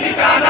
mexicana.